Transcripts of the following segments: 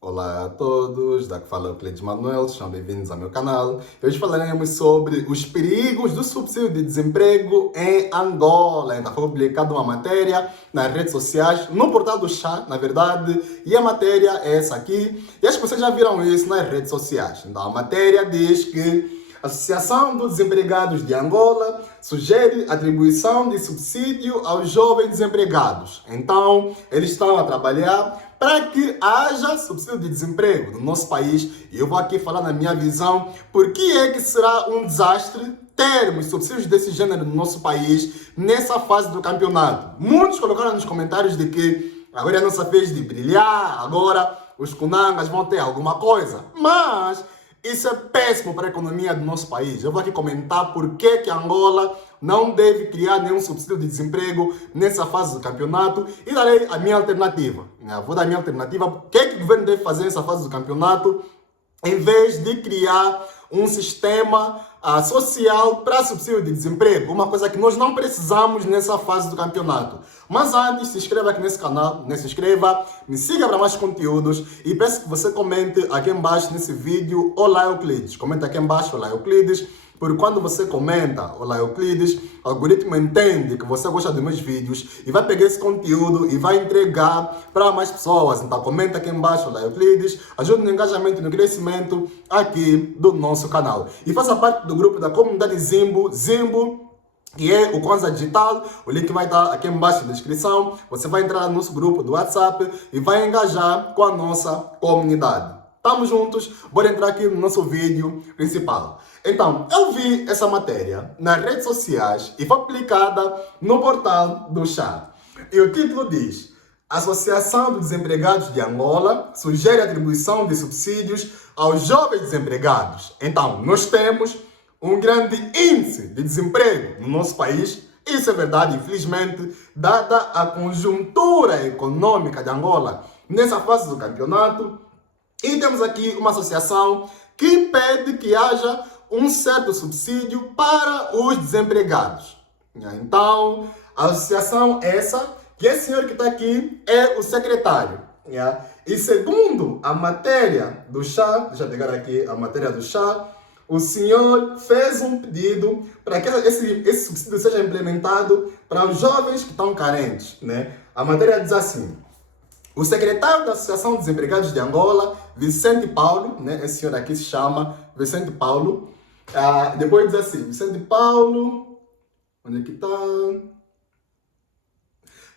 Olá a todos, daqui fala o Cleides Manuel, sejam bem-vindos ao meu canal. Hoje falaremos sobre os perigos do subsídio de desemprego em Angola. Então foi publicada uma matéria nas redes sociais, no portal do Chá, na verdade, e a matéria é essa aqui. E acho que vocês já viram isso nas redes sociais. Então a matéria diz que a Associação dos Desempregados de Angola sugere atribuição de subsídio aos jovens desempregados. Então, eles estão a trabalhar para que haja subsídio de desemprego no nosso país. E eu vou aqui falar na minha visão por que é que será um desastre termos subsídios desse gênero no nosso país nessa fase do campeonato. Muitos colocaram nos comentários de que agora é a nossa vez de brilhar, agora os Kunangas vão ter alguma coisa. Mas isso é péssimo para a economia do nosso país. Eu vou aqui comentar por que Angola não deve criar nenhum subsídio de desemprego nessa fase do campeonato e darei a minha alternativa. Vou dar a minha alternativa. O que é que o governo deve fazer nessa fase do campeonato em vez de criar um sistema social para subsídio de desemprego, uma coisa que nós não precisamos nessa fase do campeonato. Mas antes, se inscreva aqui nesse canal, se inscreva, me siga para mais conteúdos e peço que você comente aqui embaixo nesse vídeo, Olá Euclides. Comenta aqui embaixo, Olá Euclides, porque quando você comenta, Olá Euclides, o algoritmo entende que você gosta dos meus vídeos e vai pegar esse conteúdo e vai entregar para mais pessoas. Então comenta aqui embaixo, Olá Euclides, ajude no engajamento e no crescimento aqui do nosso canal. E faça parte do grupo da comunidade Zimbo, que é o Kwanza Digital. O link vai estar aqui embaixo na descrição. Você vai entrar no nosso grupo do WhatsApp e vai engajar com a nossa comunidade. Estamos juntos, bora entrar aqui no nosso vídeo principal. Então, eu vi essa matéria nas redes sociais e foi publicada no portal do Chá. E o título diz: Associação dos Desempregados de Angola sugere atribuição de subsídios aos jovens desempregados. Então, nós temos um grande índice de desemprego no nosso país. Isso é verdade, infelizmente, dada a conjuntura econômica de Angola nessa fase do campeonato. E temos aqui uma associação que pede que haja um certo subsídio para os desempregados. Então, a associação essa, que esse senhor que está aqui é o secretário. E segundo a matéria do Chá, deixa eu pegar aqui a matéria do Chá, o senhor fez um pedido para que esse subsídio seja implementado para os jovens que estão carentes. A matéria diz assim: o secretário da Associação dos Desempregados de Angola, Vicente Paulo, esse senhor aqui se chama Vicente Paulo, depois diz assim, Vicente Paulo, onde é que está?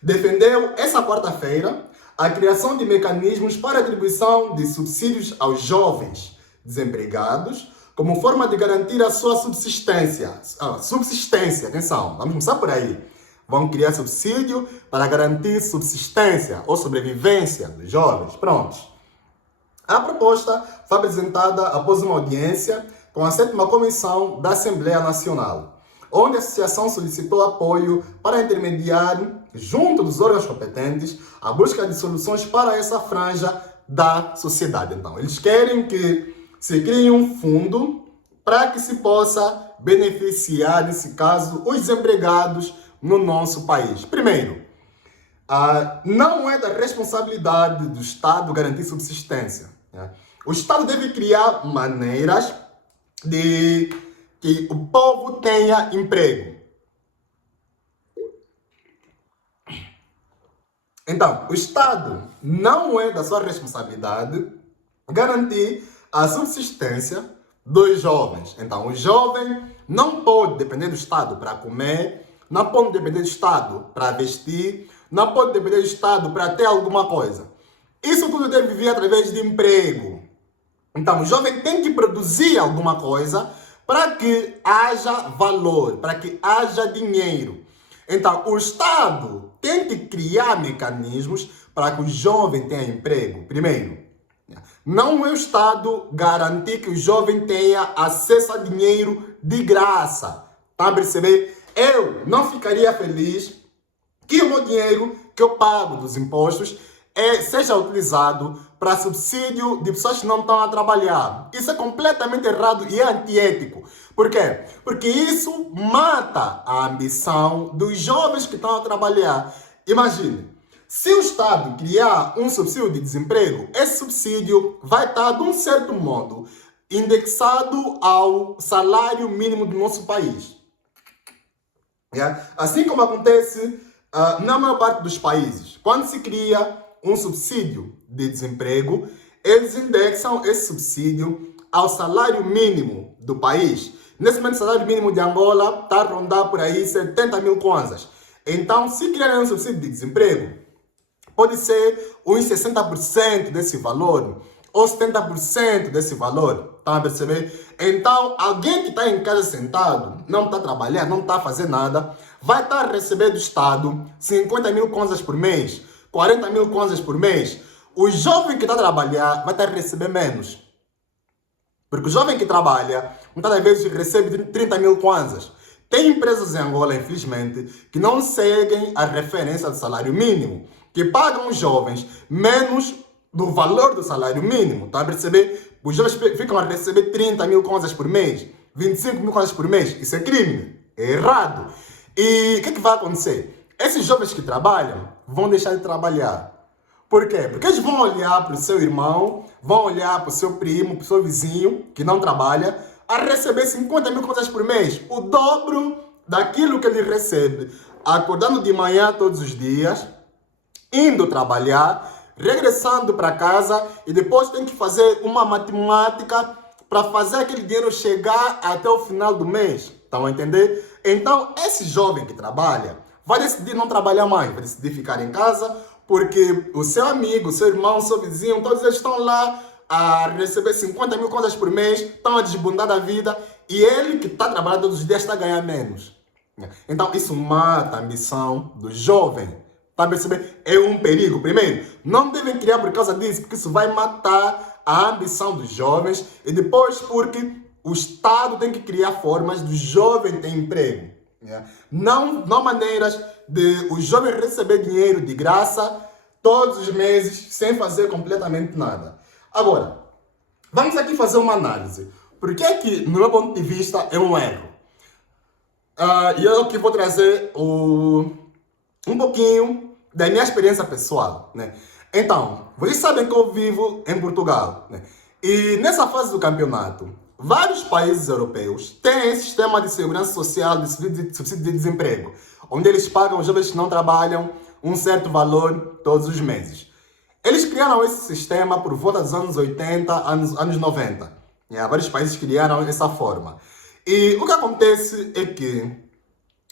Defendeu essa quarta-feira a criação de mecanismos para atribuição de subsídios aos jovens desempregados como forma de garantir a sua subsistência. Subsistência, atenção, vamos começar por aí. Vão criar subsídio para garantir subsistência ou sobrevivência dos jovens. Prontos. A proposta foi apresentada após uma audiência com a 7ª Comissão da Assembleia Nacional, onde a associação solicitou apoio para intermediar, junto dos órgãos competentes, a busca de soluções para essa franja da sociedade. Então, eles querem que se crie um fundo para que se possa beneficiar, nesse caso, os desempregados no nosso país. Primeiro, não é da responsabilidade do Estado garantir subsistência. O Estado deve criar maneiras de que o povo tenha emprego. Então, o Estado não é da sua responsabilidade garantir a subsistência dos jovens. Então, o jovem não pode depender do Estado para comer, não pode depender do Estado para vestir, não pode depender do Estado para ter alguma coisa. Isso tudo deve vir através de emprego. Então, o jovem tem que produzir alguma coisa para que haja valor, para que haja dinheiro. Então, o Estado tem que criar mecanismos para que o jovem tenha emprego. Primeiro, não é o Estado garantir que o jovem tenha acesso a dinheiro de graça. Tá a perceber? Eu não ficaria feliz que o meu dinheiro que eu pago dos impostos seja utilizado para subsídio de pessoas que não estão a trabalhar. Isso é completamente errado e antiético. Por quê? Porque isso mata a ambição dos jovens que estão a trabalhar. Imagine, Se o Estado criar um subsídio de desemprego, esse subsídio vai estar, de um certo modo, indexado ao salário mínimo do nosso país. Assim como acontece na maior parte dos países. Quando se cria um subsídio de desemprego, eles indexam esse subsídio ao salário mínimo do país. Nesse momento, o salário mínimo de Angola está a rondar por aí 70 mil kwanzas. Então, se criarem um subsídio de desemprego, pode ser uns 60% desse valor ou 70% desse valor. Estão a perceber? Então, alguém que está em casa sentado, não está a trabalhar, não está a fazer nada, vai estar a receber do Estado 50 mil kwanzas por mês, 40 mil kwanzas por mês. O jovem que está a trabalhar vai estar a receber menos. Porque o jovem que trabalha, muitas das vezes recebe 30 mil kwanzas. Tem empresas em Angola, infelizmente, que não seguem a referência do salário mínimo, que pagam os jovens menos do valor do salário mínimo. Está a perceber? Os jovens ficam a receber 30 mil kwanzas por mês, 25 mil kwanzas por mês. Isso é crime. É errado. E o que vai acontecer? Esses jovens que trabalham vão deixar de trabalhar. Por quê? Porque eles vão olhar para o seu irmão, vão olhar para o seu primo, para o seu vizinho, que não trabalha, a receber 50 mil kwanzas por mês. O dobro daquilo que ele recebe. Acordando de manhã todos os dias, indo trabalhar, regressando para casa e depois tem que fazer uma matemática para fazer aquele dinheiro chegar até o final do mês. Estão a entender? Então, esse jovem que trabalha vai decidir não trabalhar mais, vai decidir ficar em casa, porque o seu amigo, o seu irmão, o seu vizinho, todos eles estão lá a receber 50 mil kwanzas por mês, estão a desbundar da vida, e ele que está trabalhando todos os dias está a ganhar menos. Então, isso mata a ambição do jovem. Está a perceber? É um perigo. Primeiro, não devem criar por causa disso, porque isso vai matar a ambição dos jovens, e depois porque o Estado tem que criar formas do jovem ter emprego. Não maneiras de o jovem receber dinheiro de graça todos os meses sem fazer completamente nada. Agora, vamos aqui fazer uma análise. Por que é que, no meu ponto de vista, é um erro? E eu aqui vou trazer um pouquinho da minha experiência pessoal, né? Então, vocês sabem que eu vivo em Portugal, né? E nessa fase do campeonato, vários países europeus têm esse sistema de segurança social, de subsídio de desemprego, onde eles pagam os jovens que não trabalham um certo valor todos os meses. Eles criaram esse sistema por volta dos anos 80, anos 90. Vários países criaram essa forma. E o que acontece é que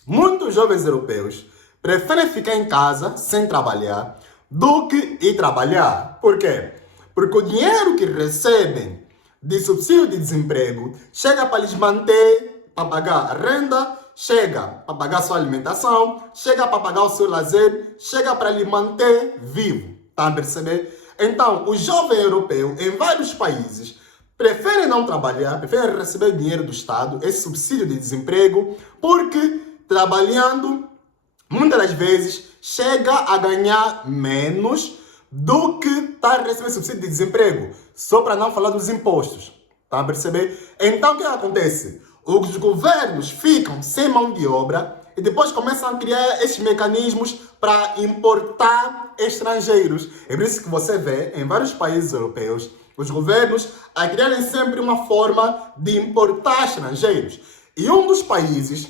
muitos jovens europeus preferem ficar em casa sem trabalhar do que ir trabalhar. Por quê? Porque o dinheiro que recebem de subsídio de desemprego chega para lhes manter, para pagar a renda, chega para pagar a sua alimentação, chega para pagar o seu lazer, chega para lhe manter vivo. Está a perceber? Então, o jovem europeu, em vários países, preferem não trabalhar, preferem receber dinheiro do Estado, esse subsídio de desemprego, porque trabalhando, muitas das vezes, chega a ganhar menos do que está a receber subsídio de desemprego, só para não falar dos impostos. Está a perceber? Então, o que acontece? Os governos ficam sem mão de obra e depois começam a criar esses mecanismos para importar estrangeiros. É por isso que você vê, em vários países europeus, os governos a criarem sempre uma forma de importar estrangeiros. E um dos países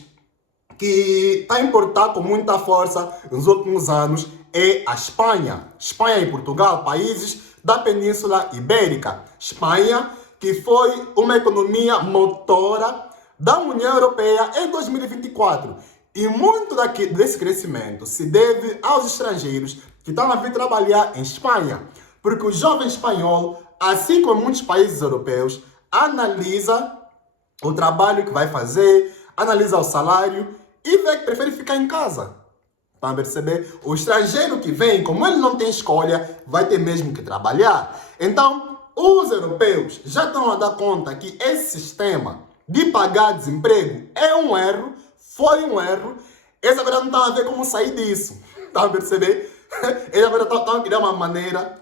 que está a importar com muita força nos últimos anos é a Espanha. Espanha e Portugal, países da Península Ibérica. Espanha, que foi uma economia motora da União Europeia em 2024. E muito desse crescimento se deve aos estrangeiros que estão a vir trabalhar em Espanha. Porque o jovem espanhol, assim como muitos países europeus, analisa o trabalho que vai fazer, analisa o salário e vê que prefere ficar em casa. Para perceber? O estrangeiro que vem, como ele não tem escolha, vai ter mesmo que trabalhar. Então, os europeus já estão a dar conta que esse sistema de pagar desemprego é um erro, foi um erro. Eles agora não estão a ver como sair disso. Está a perceber? Eles agora estão a criar uma maneira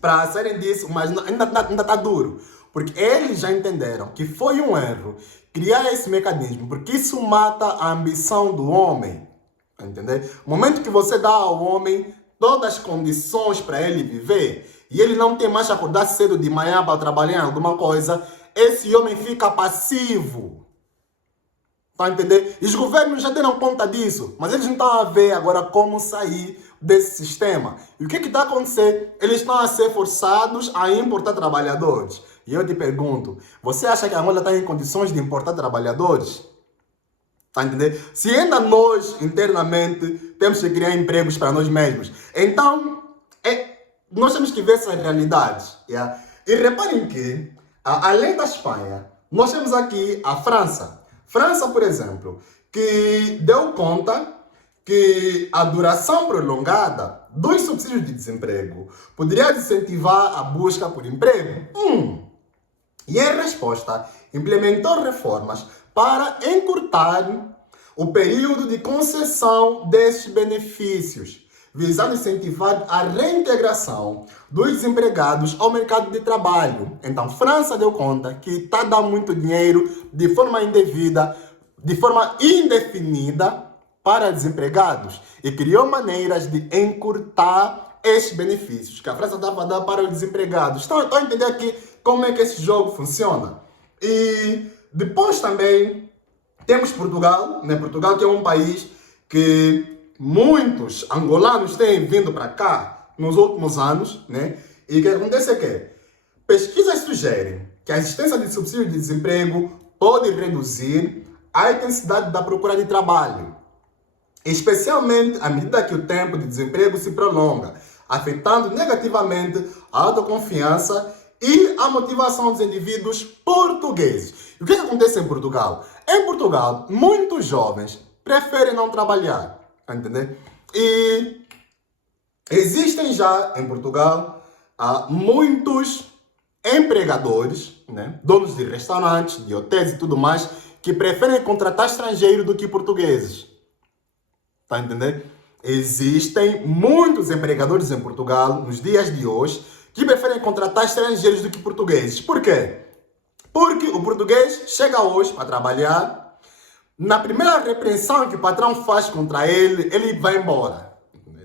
para saírem disso, mas ainda está duro. Porque eles já entenderam que foi um erro criar esse mecanismo, porque isso mata a ambição do homem. Entender? O momento que você dá ao homem todas as condições para ele viver, e ele não tem mais que acordar cedo de manhã para trabalhar em alguma coisa, esse homem fica passivo. Está a entender? E os governos já deram conta disso, mas eles não estão a ver agora como sair desse sistema. E o que está a acontecer? Eles estão a ser forçados a importar trabalhadores. E eu te pergunto, você acha que a Angola está em condições de importar trabalhadores? Está a entender? Se ainda nós, internamente, temos que criar empregos para nós mesmos, então nós temos que ver essas realidades. Yeah? E reparem que, além da Espanha, nós temos aqui a França. França, por exemplo, que deu conta que a duração prolongada dos subsídios de desemprego poderia incentivar a busca por emprego. E em resposta, implementou reformas para encurtar o período de concessão desses benefícios, visando incentivar a reintegração dos desempregados ao mercado de trabalho. Então, França deu conta que está dando muito dinheiro de forma indevida, de forma indefinida para desempregados e criou maneiras de encurtar esses benefícios que a França estava a dar para os desempregados. Estão a entender aqui como é que esse jogo funciona? E depois também temos Portugal, né? Portugal que é um país que muitos angolanos têm vindo para cá nos últimos anos, né? E o que acontece é que pesquisas sugerem que a existência de subsídio de desemprego pode reduzir a intensidade da procura de trabalho, especialmente à medida que o tempo de desemprego se prolonga, afetando negativamente a autoconfiança e a motivação dos indivíduos portugueses. E o que acontece em Portugal? Em Portugal, muitos jovens preferem não trabalhar, entender? E existem já em Portugal muitos empregadores, né? Donos de restaurantes, de hotéis e tudo mais, que preferem contratar estrangeiros do que portugueses. Tá entendendo? Existem muitos empregadores em Portugal, nos dias de hoje, que preferem contratar estrangeiros do que portugueses. Por quê? Porque o português chega hoje para trabalhar, na primeira repreensão que o patrão faz contra ele, ele vai embora.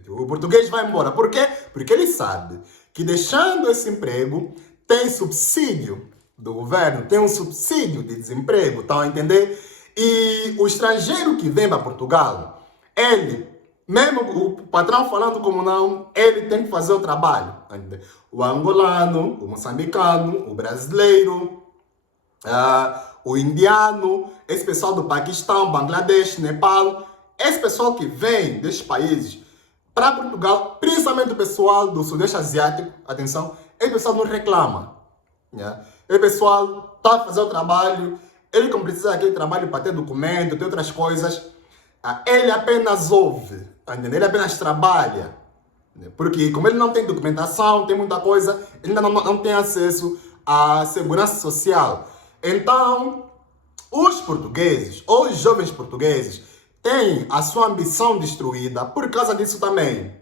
O português vai embora. Por quê? Porque ele sabe que deixando esse emprego, tem subsídio do governo, tem um subsídio de desemprego, estão a entender? E o estrangeiro que vem para Portugal, ele, mesmo o patrão falando como não, ele tem que fazer o trabalho. O angolano, o moçambicano, o brasileiro, o indiano, esse pessoal do Paquistão, Bangladesh, Nepal, esse pessoal que vem desses países para Portugal, principalmente o pessoal do Sudeste Asiático, atenção, esse pessoal não reclama. Yeah? Esse pessoal está a fazer o trabalho, ele como precisa daquele trabalho para ter documento, ter outras coisas, ele apenas ouve, tá entendendo? Ele apenas trabalha. Porque como ele não tem documentação, tem muita coisa, ele ainda não tem acesso à segurança social. Então, os portugueses, ou os jovens portugueses, têm a sua ambição destruída por causa disso também.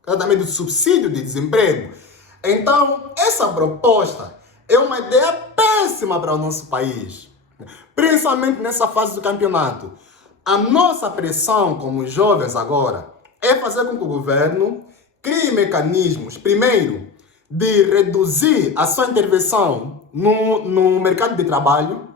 Por causa também do subsídio de desemprego. Então, essa proposta é uma ideia péssima para o nosso país. Principalmente nessa fase do campeonato. A nossa pressão como jovens agora é fazer com que o governo crie mecanismos, primeiro, de reduzir a sua intervenção no mercado de trabalho,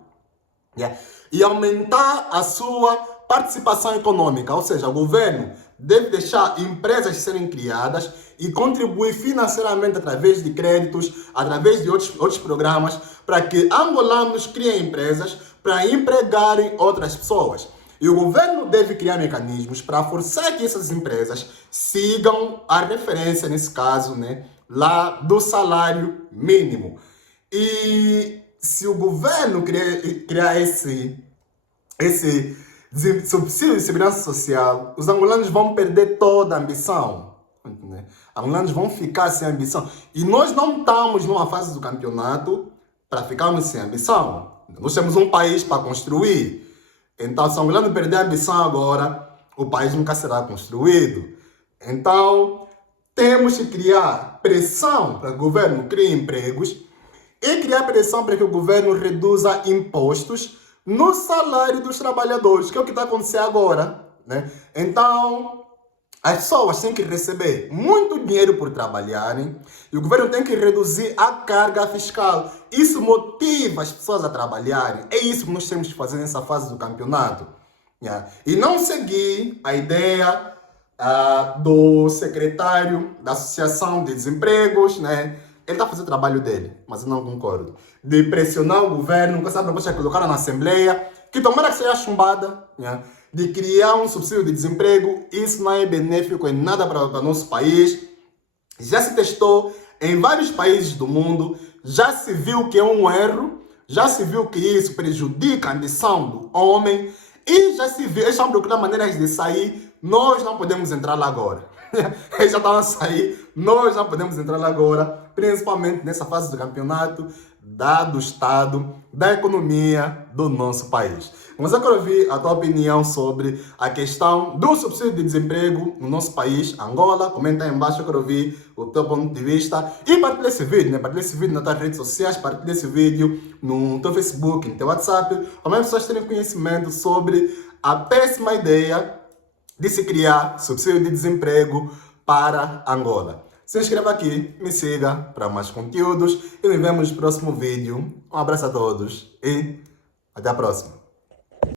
yeah, e aumentar a sua participação econômica. Ou seja, o governo deve deixar empresas serem criadas e contribuir financeiramente através de créditos, através de outros programas, para que angolanos criem empresas para empregarem outras pessoas. E o governo deve criar mecanismos para forçar que essas empresas sigam a referência, nesse caso, né, lá do salário mínimo. E se o governo criar esse subsídio de segurança social, os angolanos vão perder toda a ambição. Né? Angolanos vão ficar sem ambição. E nós não estamos numa fase do campeonato para ficarmos sem ambição. Nós temos um país para construir. Então, se o angolano perder a ambição agora, o país nunca será construído. Então, temos que criar pressão para que o governo crie empregos e criar pressão para que o governo reduza impostos no salário dos trabalhadores, que é o que está acontecendo agora. Né? Então, As pessoas têm que receber muito dinheiro por trabalharem e o governo tem que reduzir a carga fiscal. Isso motiva as pessoas a trabalharem. É isso que nós temos que fazer nessa fase do campeonato. Yeah. E não seguir a ideia do secretário da Associação de Desempregos, né? Ele está fazendo o trabalho dele, mas eu não concordo. De pressionar o governo com essa proposta que colocaram na Assembleia, que tomara que seja chumbada, né? De criar um subsídio de desemprego. Isso não é benéfico em nada para o nosso país. Já se testou em vários países do mundo, já se viu que é um erro, já se viu que isso prejudica a condição do homem e já se viu, eles estão procurando maneiras de sair, nós não podemos entrar lá agora. Eles já estão a sair, nós não podemos entrar lá agora, principalmente nessa fase do campeonato, do Estado, da economia do nosso país. Mas eu quero ouvir a tua opinião sobre a questão do subsídio de desemprego no nosso país, Angola. Comenta aí embaixo, eu quero ouvir o teu ponto de vista. E partilha esse vídeo, né? Partilha esse vídeo nas tuas redes sociais, partilha esse vídeo no teu Facebook, no teu WhatsApp. Para as pessoas terem conhecimento sobre a péssima ideia de se criar subsídio de desemprego para Angola. Se inscreva aqui, me siga para mais conteúdos e nos vemos no próximo vídeo. Um abraço a todos e até a próxima.